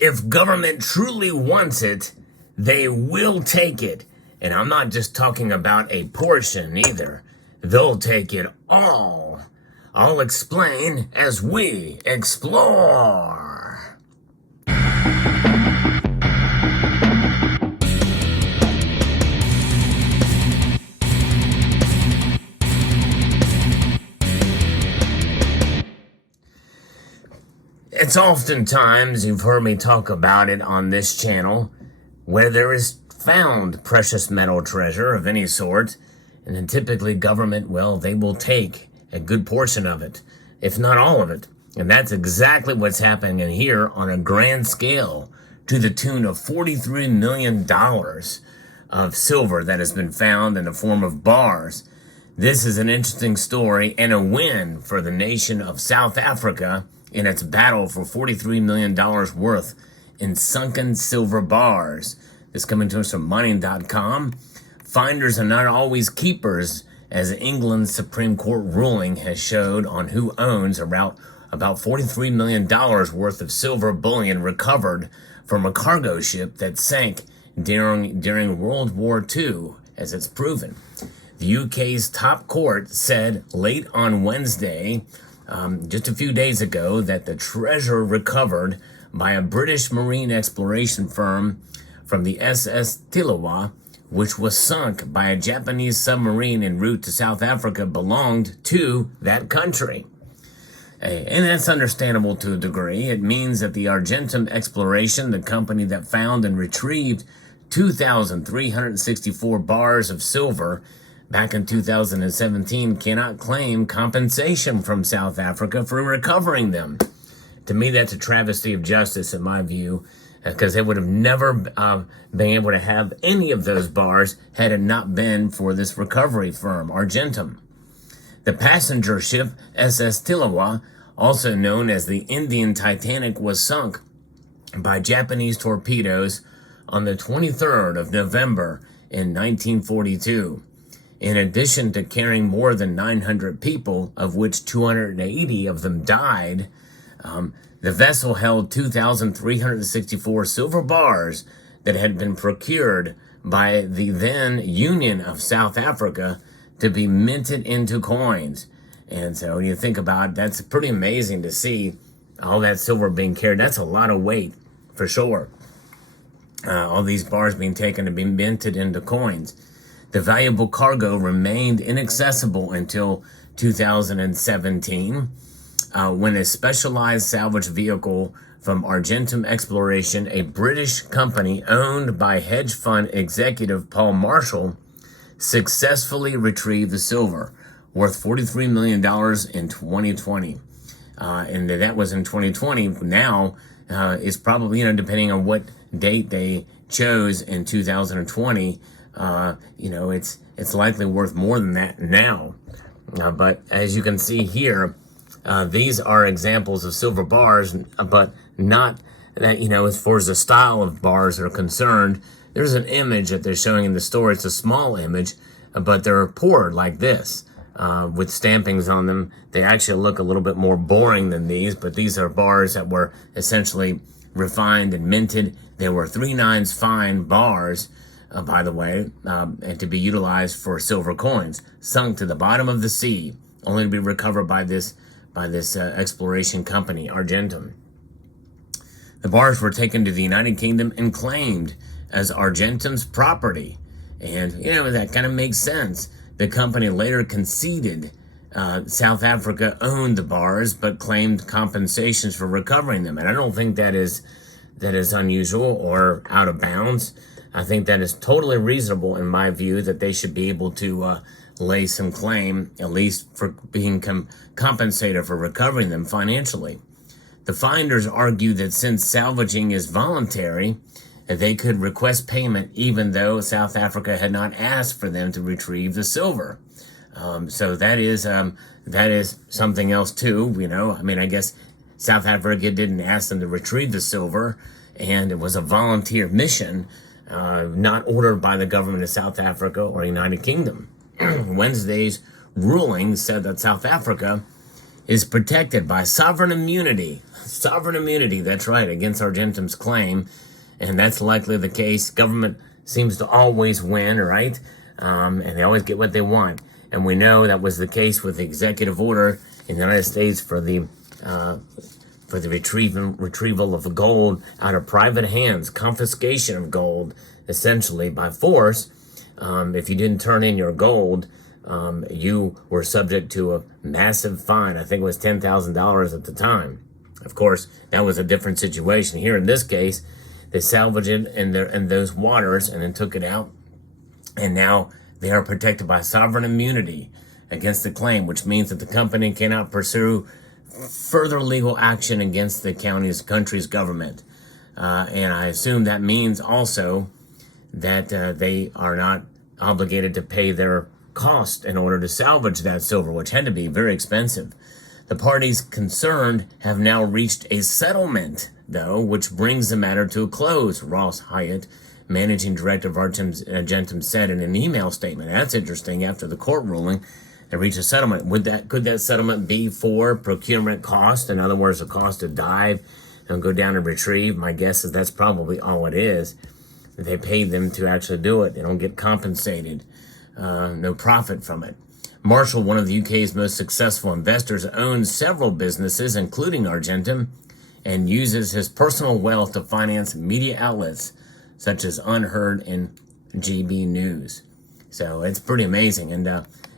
If government truly wants it, they will take it. And I'm not just talking about a portion either. They'll take it all. I'll explain as we explore. It's oftentimes, you've heard me talk about it on this channel, where there is found precious metal treasure of any sort, and then typically government, well, they will take a good portion of it, if not all of it. And that's exactly what's happening in here on a grand scale, to the tune of $43 million of silver that has been found in the form of bars. This is an interesting story and a win for the nation of South Africa in its battle for $43 million worth in sunken silver bars. This coming to us from mining.com. Finders are not always keepers, as England's Supreme Court ruling has showed on who owns about $43 million worth of silver bullion recovered from a cargo ship that sank during World War II, as it's proven. The UK's top court said late on Wednesday, just a few days ago, that the treasure recovered by a British marine exploration firm from the SS Tilawa, which was sunk by a Japanese submarine en route to South Africa, belonged to that country. And that's understandable to a degree. It means that the Argentum Exploration, the company that found and retrieved 2,364 bars of silver back in 2017, cannot claim compensation from South Africa for recovering them. To me, that's a travesty of justice, in my view, because they would have never been able to have any of those bars had it not been for this recovery firm, Argentum. The passenger ship SS Tilawa, also known as the Indian Titanic, was sunk by Japanese torpedoes on the 23rd of November in 1942. In addition to carrying more than 900 people, of which 280 of them died, the vessel held 2,364 silver bars that had been procured by the then Union of South Africa to be minted into coins. And so when you think about it, that's pretty amazing to see all that silver being carried. That's a lot of weight, for sure. All these bars being taken to be minted into coins. The valuable cargo remained inaccessible until 2017, when a specialized salvage vehicle from Argentum Exploration, a British company owned by hedge fund executive Paul Marshall, successfully retrieved the silver, worth $43 million in 2020. And that was in 2020. Now, it's probably, depending on what date they chose in 2020, it's likely worth more than that now. But as you can see here, these are examples of silver bars, but not that, as far as the style of bars are concerned. There's an image that they're showing in the store. It's a small image, but they're poured like this, with stampings on them. They actually look a little bit more boring than these, but these are bars that were essentially refined and minted. They were 3/9 fine bars, by the way, and to be utilized for silver coins, sunk to the bottom of the sea, only to be recovered by this exploration company, Argentum. The bars were taken to the United Kingdom and claimed as Argentum's property. And, that kind of makes sense. The company later conceded South Africa owned the bars, but claimed compensations for recovering them. And I don't think that is unusual or out of bounds. I think that is totally reasonable in my view, that they should be able to lay some claim, at least for being compensated for recovering them financially. The finders argue that since salvaging is voluntary, they could request payment even though South Africa had not asked for them to retrieve the silver. So that is something else too. I guess South Africa didn't ask them to retrieve the silver, and it was a volunteer mission, not ordered by the government of South Africa or United Kingdom. Wednesday's ruling said that South Africa is protected by sovereign immunity. Sovereign immunity, that's right, against Argentum's claim. And that's likely the case. Government seems to always win, right? And they always get what they want. And we know that was the case with the executive order in the United States for the retrieval of gold out of private hands, confiscation of gold, essentially by force. If you didn't turn in your gold, you were subject to a massive fine. I think it was $10,000 at the time. Of course, that was a different situation. Here in this case, they salvaged it in those waters and then took it out. And now they are protected by sovereign immunity against the claim, which means that the company cannot pursue further legal action against the country's government. And I assume that means also that they are not obligated to pay their cost in order to salvage that silver, which had to be very expensive. The parties concerned have now reached a settlement, though, which brings the matter to a close, Ross Hyatt, managing director of Argentum, said in an email statement. That's interesting. After the court ruling, they reached a settlement. Could that settlement be for procurement cost? In other words, the cost to dive and go down and retrieve? My guess is that's probably all it is. They paid them to actually do it. They don't get compensated. No profit from it. Marshall, one of the UK's most successful investors, owns several businesses, including Argentum, and uses his personal wealth to finance media outlets such as Unheard and GB News. So it's pretty amazing. And,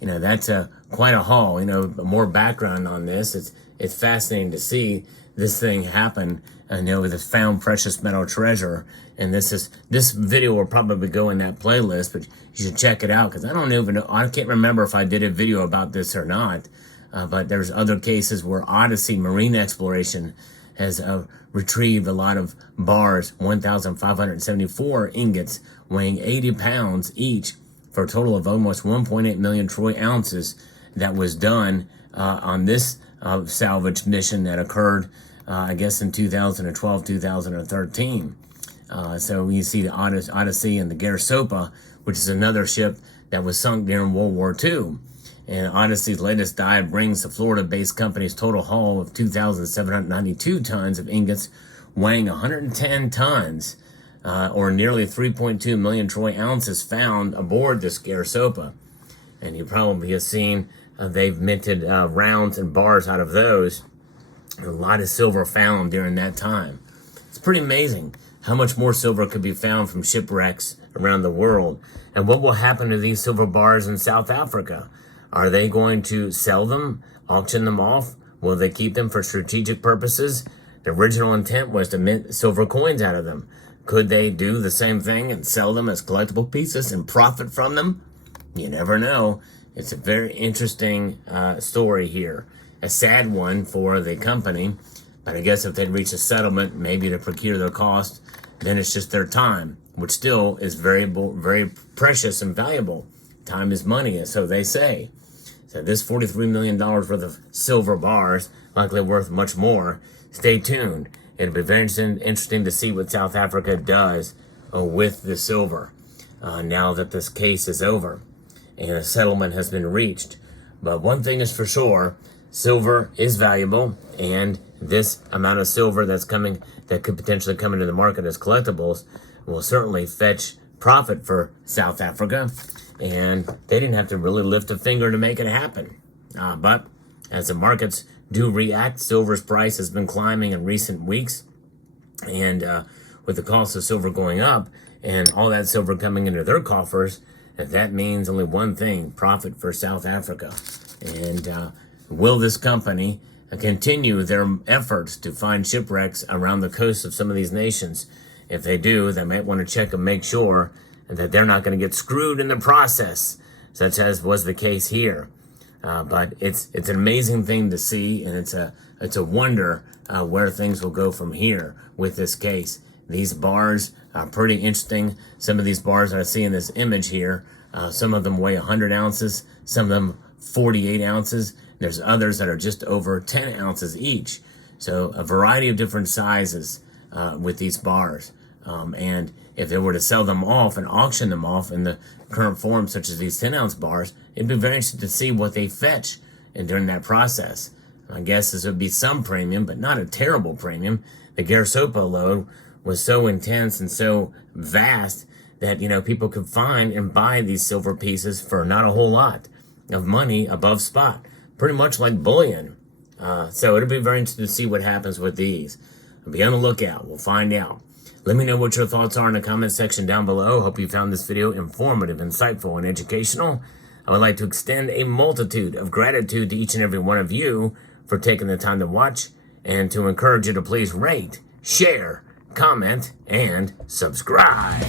that's quite a haul. More background on this. It's fascinating to see this thing happen. With this found precious metal treasure. And this video will probably go in that playlist, but you should check it out because I don't even know. I can't remember if I did a video about this or not. But there's other cases where Odyssey Marine Exploration has retrieved a lot of bars, 1,574 ingots weighing 80 pounds each for a total of almost 1.8 million troy ounces. That was done on this salvage mission that occurred, I guess, in 2012, 2013. So you see the Odyssey and the Garsopa, which is another ship that was sunk during World War II. And Odyssey's latest dive brings the Florida-based company's total haul of 2,792 tons of ingots weighing 110 tons, or nearly 3.2 million troy ounces found aboard this Garsopa. And you probably have seen they've minted rounds and bars out of those. A lot of silver found during that time. It's pretty amazing how much more silver could be found from shipwrecks around the world. And what will happen to these silver bars in South Africa? Are they going to sell them, auction them off? Will they keep them for strategic purposes? The original intent was to mint silver coins out of them. Could they do the same thing and sell them as collectible pieces and profit from them? You never know. It's a very interesting story here. A sad one for the company, but I guess if they'd reach a settlement, maybe to procure their cost, then it's just their time, which still is very, very precious and valuable. Time is money, so they say. So this $43 million worth of silver bars, likely worth much more. Stay tuned. It'll be very interesting to see what South Africa does with the silver now that this case is over and a settlement has been reached. But one thing is for sure, silver is valuable, and this amount of silver that could potentially come into the market as collectibles will certainly fetch profit for South Africa, and they didn't have to really lift a finger to make it happen. But as the markets do react, silver's price has been climbing in recent weeks, and with the cost of silver going up and all that silver coming into their coffers, that means only one thing: profit for South Africa. And will this company continue their efforts to find shipwrecks around the coast of some of these nations? If they do, they might want to check and make sure that they're not going to get screwed in the process, such as was the case here. But it's an amazing thing to see, and it's a wonder where things will go from here with this case. These bars are pretty interesting. Some of these bars that I see in this image here, some of them weigh 100 ounces, some of them 48 ounces. There's others that are just over 10 ounces each. So a variety of different sizes with these bars. And if they were to sell them off and auction them off in the current form, such as these 10-ounce bars, it'd be very interesting to see what they fetch and during that process. I guess this would be some premium, but not a terrible premium. The Garsopa lode was so intense and so vast that, people could find and buy these silver pieces for not a whole lot of money above spot. Pretty much like bullion. So it'll be very interesting to see what happens with these. Be on the lookout. We'll find out. Let me know what your thoughts are in the comment section down below. Hope you found this video informative, insightful, and educational. I would like to extend a multitude of gratitude to each and every one of you for taking the time to watch, and to encourage you to please rate, share, comment, and subscribe.